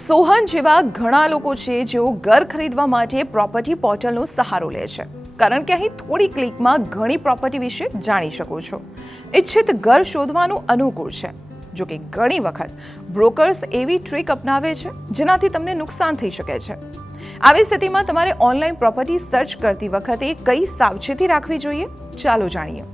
સોહન જેવા ઘણા લોકો છે જેઓ ઘર ખરીદવા માટે પ્રોપર્ટી પોર્ટલનો સહારો લે છે, કારણ કે અહીં થોડી ક્લિકમાં ઘણી પ્રોપર્ટી વિશે જાણી શકો છો. ઇચ્છિત ઘર શોધવાનું અનુકૂળ છે. જો કે ઘણી વખત બ્રોકર્સ એવી ટ્રીક અપનાવે છે જેનાથી તમને નુકસાન થઈ શકે છે. આવી સ્થિતિમાં તમારે ઓનલાઈન પ્રોપર્ટી સર્ચ કરતી વખતે કઈ સાવચેતી રાખવી જોઈએ, ચાલો જાણીએ.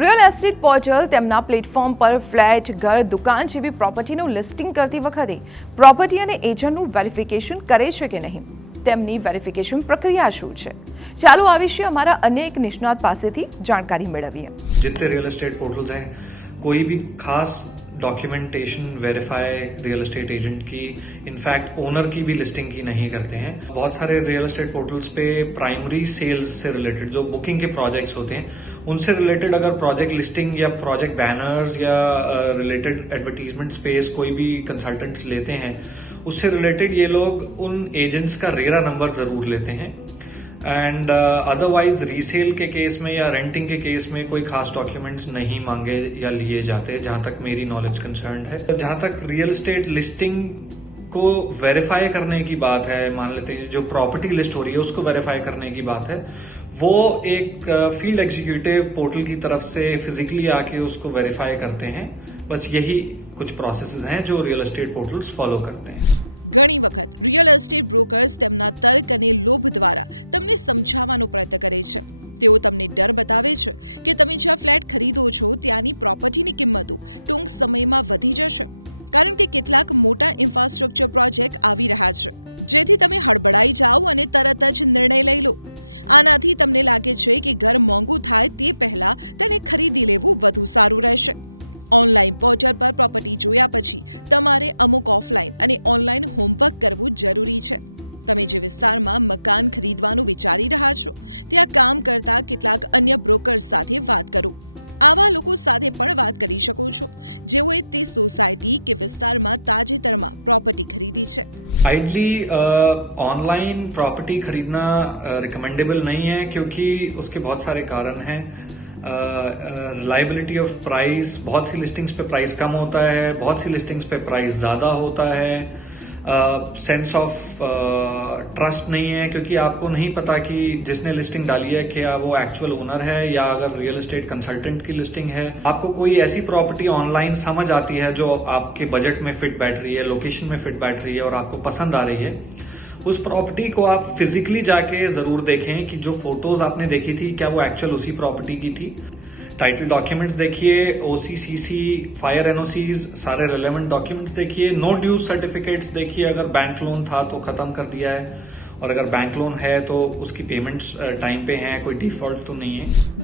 રિયલ એસ્ટેટ પોર્ટલ તેમના પ્લેટફોર્મ પર ફ્લેટ, ઘર, દુકાન જેવી પ્રોપર્ટીનું લિસ્ટિંગ કરતી વખતે પ્રોપર્ટી અને એજન્ટનું વેરિફિકેશન કરે છે કે નહીં, તેમની વેરિફિકેશન પ્રક્રિયા શું છે, ચાલો આ વિશે અમારા અન્ય એક નિષ્ણાત પાસેથી જાણકારી મેળવીએ. जितने रियल एस्टेट पोर्टल्स हैं, कोई भी खास documentation verify real estate agent की, इनफैक्ट ओनर की भी लिस्टिंग की नहीं करते हैं. बहुत सारे रियल एस्टेट पोर्टल्स पे प्राइमरी सेल्स से रिलेटेड जो बुकिंग के प्रोजेक्ट्स होते हैं उनसे रिलेटेड अगर प्रोजेक्ट लिस्टिंग या प्रोजेक्ट बैनर्स या रिलेटेड एडवर्टीजमेंट स्पेस कोई भी कंसल्टेंट्स लेते हैं, उससे रिलेटेड ये लोग उन एजेंट्स का रेरा नंबर जरूर लेते हैं. एंड अदरवाइज रीसेल के केस में या रेंटिंग के केस में कोई खास डॉक्यूमेंट्स नहीं मांगे या लिए जाते, जहां तक मेरी नॉलेज कंसर्न है. जहां तक रियल एस्टेट लिस्टिंग को वेरीफाई करने की बात है, मान लेते हैं जो प्रॉपर्टी लिस्ट हो रही है उसको वेरीफाई करने की बात है, वो एक फील्ड एग्जीक्यूटिव पोर्टल की तरफ से फिजिकली आके उसको वेरीफाई करते हैं. बस यही कुछ प्रोसेसेस हैं जो रियल एस्टेट पोर्टल्स फॉलो करते हैं. आइडली ऑनलाइन प्रॉपर्टी खरीदना रिकमेंडेबल नहीं है, क्योंकि उसके बहुत सारे कारण हैं. रिलायबिलिटी ऑफ प्राइस, बहुत सी लिस्टिंग्स पे प्राइस कम होता है, बहुत सी लिस्टिंग्स पे प्राइस ज़्यादा होता है. सेंस ऑफ ट्रस्ट नहीं है, क्योंकि आपको नहीं पता कि जिसने लिस्टिंग डाली है क्या वो एक्चुअल ओनर है या अगर रियल एस्टेट कंसल्टेंट की लिस्टिंग है. आपको कोई ऐसी प्रॉपर्टी ऑनलाइन समझ आती है जो आपके बजट में फिट बैठ रही है, लोकेशन में फिट बैठ रही है और आपको पसंद आ रही है, उस प्रॉपर्टी को आप फिजिकली जाके जरूर देखें कि जो फोटोज आपने देखी थी क्या वो एक्चुअल उसी प्रॉपर्टी की थी. टाइटल डॉक्यूमेंट्स देखिए, OCCC, फायर NOCs, सारे रिलेवेंट डॉक्यूमेंट्स देखिए. नो ड्यूज सर्टिफिकेट्स देखिए, अगर बैंक लोन था तो खत्म कर दिया है, और अगर बैंक लोन है तो उसकी पेमेंट्स टाइम पे हैं, कोई डिफॉल्ट तो नहीं है.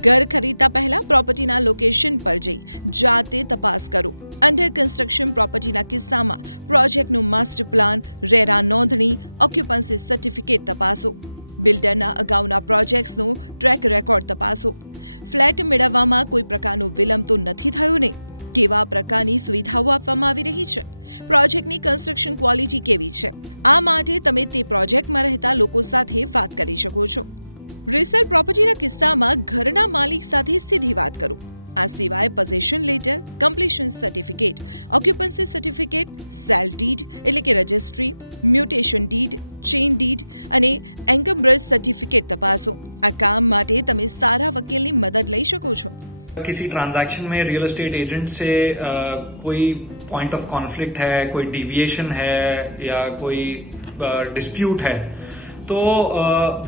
किसी ट्रांजैक्शन में रियल एस्टेट एजेंट से कोई पॉइंट ऑफ कॉन्फ्लिक्ट है, कोई डिविएशन है या कोई डिस्प्यूट है, तो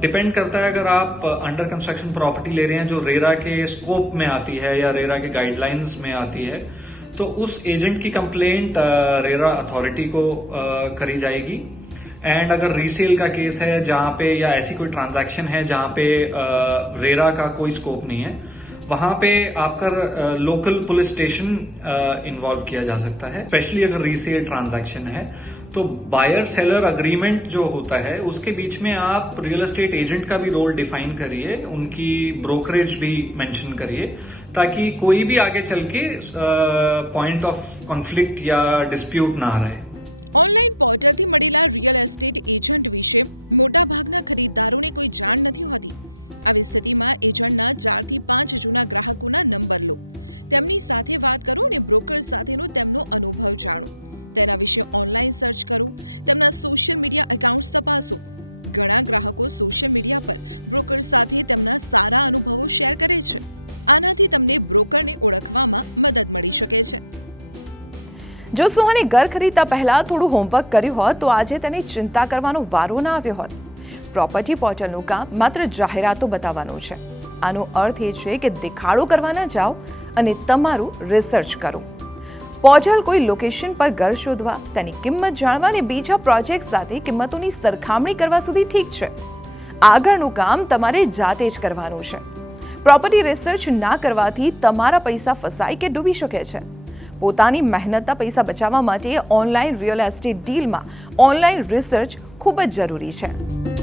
डिपेंड करता है। अगर आप अंडर कंस्ट्रक्शन प्रॉपर्टी ले रहे हैं जो रेरा के स्कोप में आती है या रेरा के गाइडलाइंस में आती है, तो उस एजेंट की कंप्लेंट रेरा अथॉरिटी को करी जाएगी। एंड अगर रीसेल का केस है जहां पे, या ऐसी कोई ट्रांजैक्शन है जहां पे रेरा का कोई स्कोप नहीं है, वहां पे आपका लोकल पुलिस स्टेशन इन्वॉल्व किया जा सकता है। स्पेशली अगर रीसेल ट्रांजैक्शन है तो बायर सेलर अग्रीमेंट जो होता है उसके बीच में आप रियल एस्टेट एजेंट का भी रोल डिफाइन करिए, उनकी ब्रोकरेज भी मेंशन करिए, ताकि कोई भी आगे चल के पॉइंट ऑफ कॉन्फ्लिक्ट या डिस्प्यूट ना रहे। જો સુહાને ઘર ખરીદતા પહેલા થોડું હોમવર્ક કર્યું હોત તો આજે તેને ચિંતા કરવાનો વારો ના આવ્યો હોત। પ્રોપર્ટી પોર્ટલનું કામ માત્ર જાહેરાતો બતાવવાનું છે। આનો અર્થ એ છે કે દેખાડો કરવા ન જાઓ અને તમારું રિસર્ચ કરો। પોર્ટલ કોઈ લોકેશન પર ઘર શોધવા, તેની કિંમત જાણવા અને બીજા પ્રોજેક્ટ સાથે કિંમતોની સરખામણી કરવા સુધી ઠીક છે। આગળનું કામ તમારે જાતે જ કરવાનું છે। પ્રોપર્ટી રિસર્ચ ના કરવાથી તમારા પૈસા ફસાઈ કે ડૂબી શકે છે। પોતાની મહેનતના પૈસા બચાવવા માટે ઓનલાઈન રિયલ એસ્ટેટ ડીલમાં ઓનલાઈન રિસર્ચ ખૂબ જ જરૂરી છે।